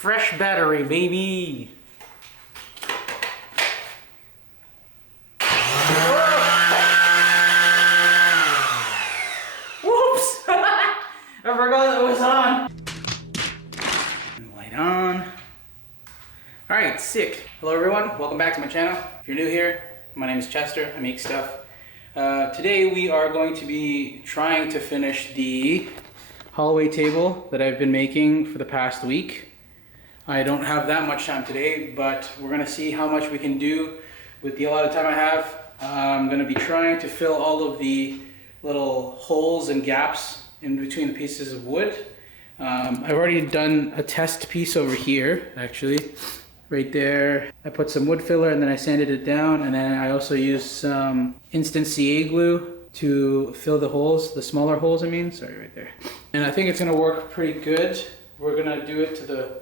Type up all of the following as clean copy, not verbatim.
Fresh battery, baby. Whoops! I forgot it was on. Light on. Alright, sick. Hello everyone, welcome back to my channel. If you're new here, my name is Chester, I make stuff. Today we are going to be trying to finish the hallway table that I've been making for the past week. I don't have that much time today, but we're gonna see how much we can do with the allotted time I have. I'm gonna be trying to fill all of the little holes and gaps in between the pieces of wood. I've already done a test piece over here, actually. Right there, I put some wood filler and then I sanded it down, and then I also used some instant CA glue to fill the holes, the smaller holes I mean, sorry, right there. And I think it's gonna work pretty good. We're gonna do it to the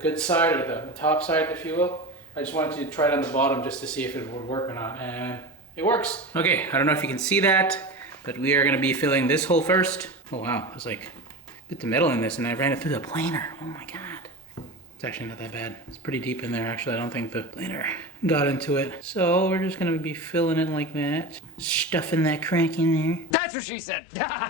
good side, or the top side, if you will. I just wanted to try it on the bottom just to see if it would work or not, and it works. Okay, I don't know if you can see that, but we are gonna be filling this hole first. Oh wow, there's like a bit of metal in this and I ran it through the planer, oh my God. It's actually not that bad. It's pretty deep in there, actually. I don't think the planer got into it. So we're just gonna be filling it like that. Stuffing that crank in there. That's what she said! God,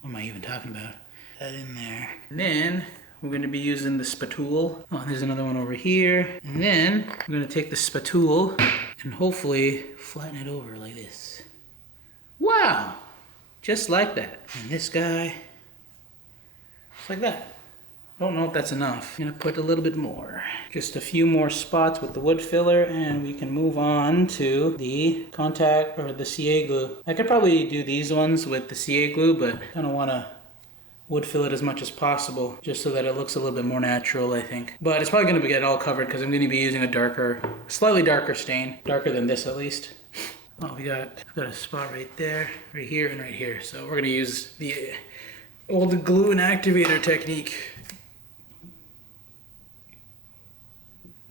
what am I even talking about? That in there. And then we're gonna be using the spatool. Oh, there's another one over here. And then we're gonna take the spatool and hopefully flatten it over like this. Wow! Just like that. And this guy, just like that. I don't know if that's enough. I'm gonna put a little bit more. Just a few more spots with the wood filler and we can move on to the contact or the CA glue. I could probably do these ones with the CA glue, but I don't wanna wood fill it as much as possible just so that it looks a little bit more natural, I think. But it's probably gonna get all covered because I'm gonna be using a darker, slightly darker stain. Darker than this at least. Oh, we've got a spot right there, right here, and right here. So we're gonna use the old glue and activator technique.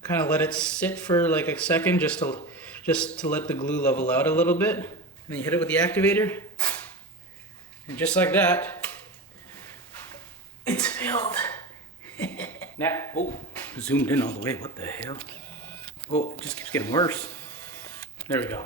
Kind of let it sit for like a second just to let the glue level out a little bit. And then you hit it with the activator. And just like that, it's filled. Now, oh, zoomed in all the way, what the hell? Oh, it just keeps getting worse. There we go.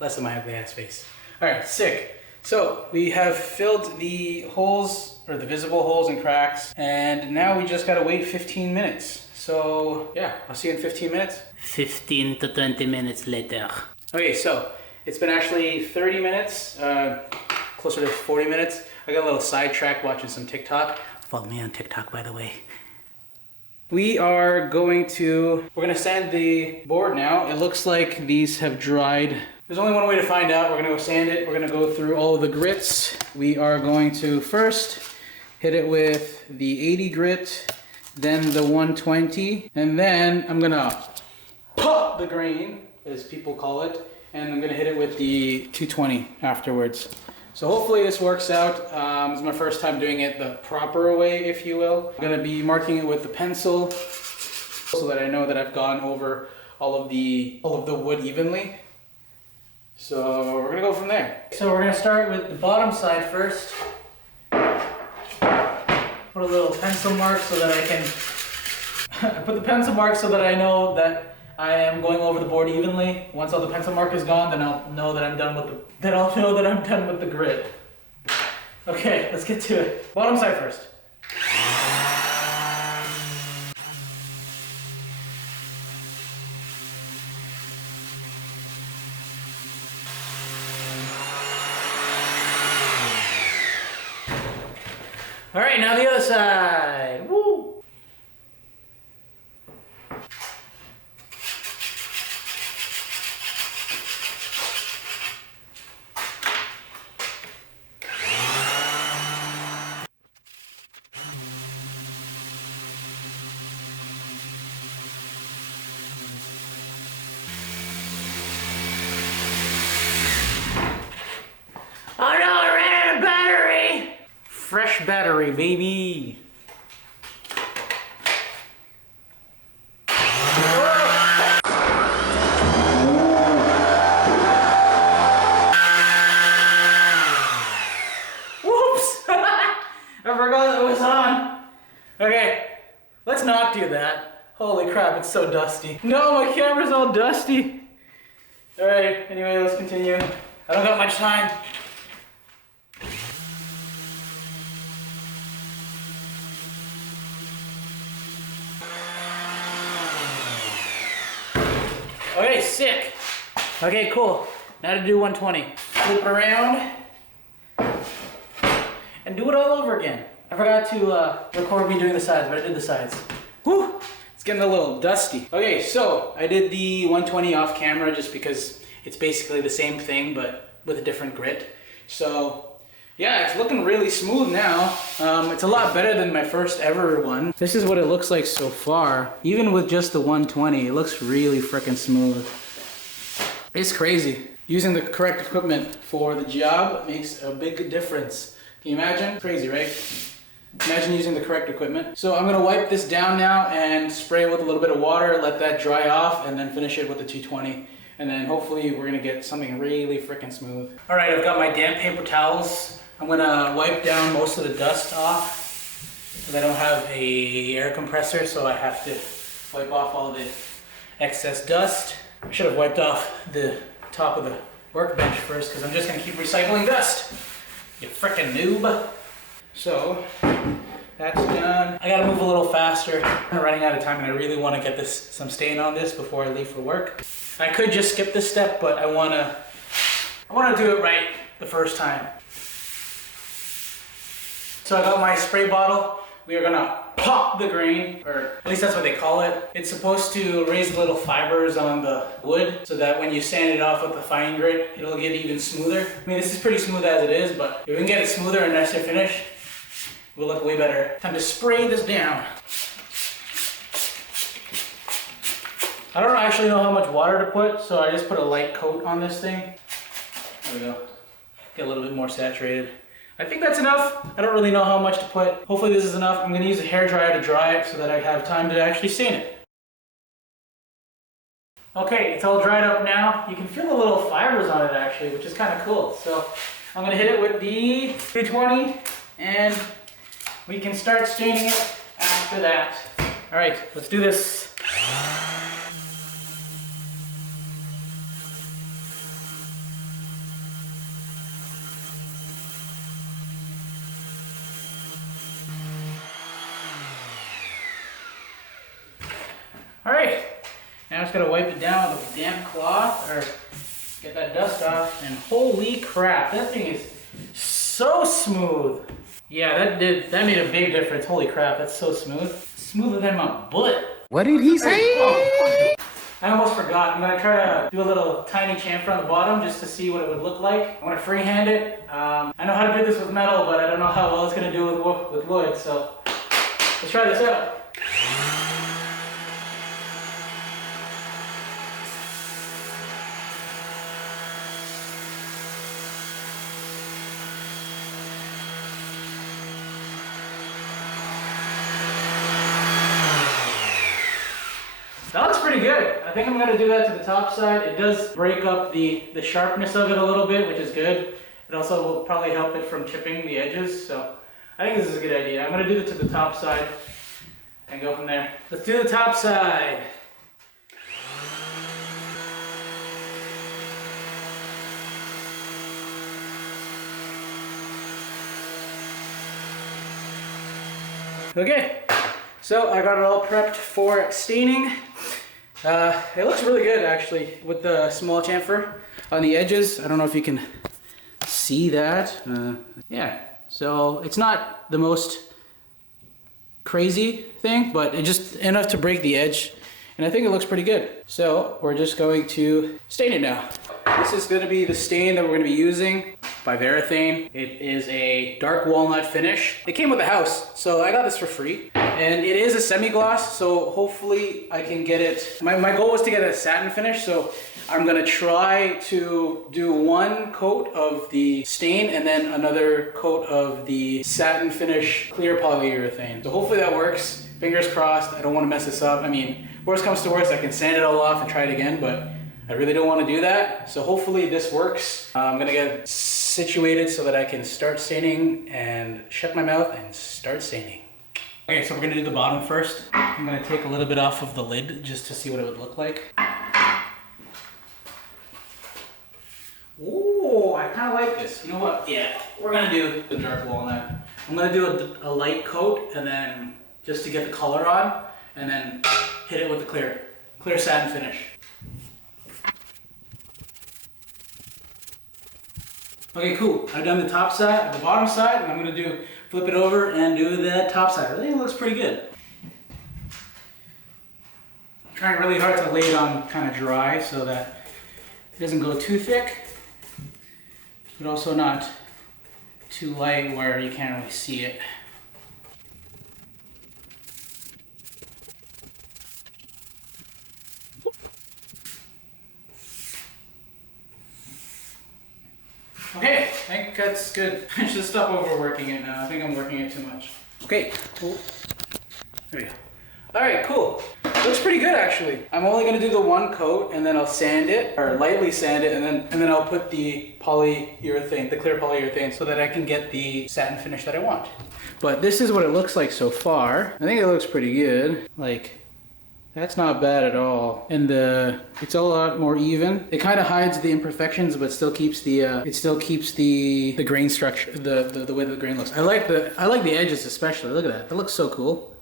Less of my ugly ass face. All right, sick. So we have filled the holes, or the visible holes and cracks, and now we just gotta wait 15 minutes. So yeah, I'll see you in 15 minutes. 15 to 20 minutes later. Okay, so it's been actually 30 minutes, closer to 40 minutes. I got a little sidetracked watching some TikTok. Follow me on TikTok, by the way. We're gonna sand the board now. It looks like these have dried. There's only one way to find out. We're gonna go sand it. We're gonna go through all of the grits. We are going to first hit it with the 80 grit, then the 120, and then I'm gonna pop the grain, as people call it, and I'm gonna hit it with the 220 afterwards. So hopefully this works out. It's my first time doing it the proper way, if you will. I'm gonna be marking it with the pencil so that I know that I've gone over all of the wood evenly. So we're gonna go from there. So we're gonna start with the bottom side first. Put a little pencil mark so that I can put the pencil mark so that I know that I am going over the board evenly. Once all the pencil mark is gone, then I'll know that I'm done with the grid. Okay, let's get to it. Bottom side first. All right, now the other side. Woo! Oh no, I ran out of battery! Fresh battery, baby! Whoops! I forgot it was on. Okay, Let's not do that. Holy crap, it's so dusty. No, my camera's all dusty. All right, anyway, let's continue. I don't got much time. Okay, sick. Okay, cool. Now to do 120. Flip around and do it all over again. I forgot to record me doing the sides, but I did the sides. Whew, it's getting a little dusty. Okay, so I did the 120 off camera just because it's basically the same thing, but with a different grit. So yeah, it's looking really smooth now. It's a lot better than my first ever one. This is what it looks like so far. Even with just the 120, it looks really freaking smooth. It's crazy. Using the correct equipment for the job makes a big difference. Can you imagine? Crazy, right? Imagine using the correct equipment. So I'm gonna wipe this down now and spray it with a little bit of water, let that dry off, and then finish it with the 220. And then hopefully we're gonna get something really freaking smooth. All right, I've got my damp paper towels. I'm gonna wipe down most of the dust off because I don't have a air compressor, so I have to wipe off all the excess dust. I should have wiped off the top of the workbench first because I'm just gonna keep recycling dust. You frickin' noob. So that's done. I gotta move a little faster. I'm running out of time and I really want to get some stain on this before I leave for work. I could just skip this step, but I wanna do it right the first time. So I got my spray bottle. We are gonna pop the grain, or at least that's what they call it. It's supposed to raise the little fibers on the wood so that when you sand it off with the fine grit, it'll get even smoother. I mean, this is pretty smooth as it is, but if we can get it smoother and nicer finish, it will look way better. Time to spray this down. I don't actually know how much water to put, so I just put a light coat on this thing. There we go. Get a little bit more saturated. I think that's enough. I don't really know how much to put. Hopefully this is enough. I'm gonna use a hairdryer to dry it so that I have time to actually stain it. Okay, it's all dried up now. You can feel the little fibers on it actually, which is kind of cool. So I'm gonna hit it with the 220 and we can start staining it after that. All right, let's do this. All right, now I'm just gonna wipe it down with a damp cloth or get that dust off, and holy crap, that thing is so smooth. Yeah, that made a big difference. Holy crap, that's so smooth. Smoother than my butt. What did he say? Oh, I almost forgot. I'm gonna try to do a little tiny chamfer on the bottom just to see what it would look like. I'm gonna freehand it. I know how to do this with metal, but I don't know how well it's gonna do with wood, so let's try this out. That looks pretty good. I think I'm gonna do that to the top side. It does break up the sharpness of it a little bit, which is good. It also will probably help it from chipping the edges, so I think this is a good idea. I'm gonna do it to the top side and go from there. Let's do the top side. Okay, so I got it all prepped for staining. It looks really good actually with the small chamfer on the edges. I don't know if you can see that. Yeah, so it's not the most crazy thing, but it's just enough to break the edge. And I think it looks pretty good. So we're just going to stain it now. This is going to be the stain that we're going to be using by Varathane. It is a dark walnut finish. It came with the house, so I got this for free. And it is a semi-gloss, so hopefully I can get it. My goal was to get a satin finish, so I'm gonna try to do one coat of the stain and then another coat of the satin finish clear polyurethane. So hopefully that works. Fingers crossed. I don't want to mess this up. I mean, worst comes to worst, I can sand it all off and try it again, but I really don't want to do that. So hopefully this works. I'm gonna get situated so that I can start staining and shut my mouth and start staining. Okay, so we're gonna do the bottom first. I'm gonna take a little bit off of the lid just to see what it would look like. Ooh, I kind of like this. You know what? Yeah, we're gonna do the dark walnut. I'm gonna do a light coat, and then just to get the color on, and then hit it with the clear satin finish. Okay, cool. I've done the top side, the bottom side, and I'm gonna flip it over and do the top side. I think it looks pretty good. I'm trying really hard to lay it on kind of dry so that it doesn't go too thick, but also not too light where you can't really see it. Okay, I think that's good. I should stop overworking it now. I think I'm working it too much. Okay, cool. There we go. All right, cool. Looks pretty good actually. I'm only gonna do the one coat and then I'll sand it, or lightly sand it, and then I'll put the polyurethane, the clear polyurethane, so that I can get the satin finish that I want. But this is what it looks like so far. I think it looks pretty good. Like, that's not bad at all. And it's a lot more even. It kind of hides the imperfections, but still keeps the grain structure, the way the grain looks. I like the edges especially. Look at that. That looks so cool.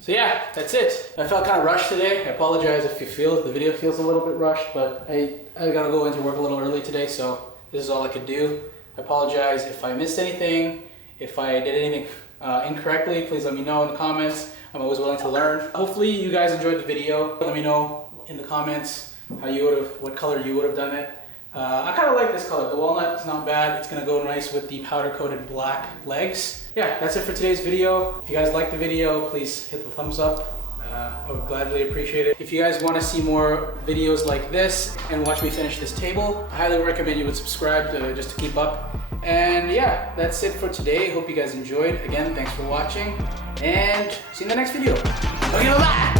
So yeah, that's it. I felt kind of rushed today. I apologize if the video feels a little bit rushed, but I gotta go into work a little early today, so this is all I could do. I apologize if I missed anything. If I did anything incorrectly, please let me know in the comments. I'm always willing to learn. Hopefully you guys enjoyed the video. Let me know in the comments what color you would have done it. I kind of like this color. The walnut is not bad. It's gonna go nice with the powder coated black legs. Yeah, that's it for today's video. If you guys liked the video, please hit the thumbs up. I would gladly appreciate it. If you guys want to see more videos like this and watch me finish this table, I highly recommend you would subscribe just to keep up. And yeah, that's it for today. Hope you guys enjoyed. Again, thanks for watching, and see you in the next video. Okay, bye!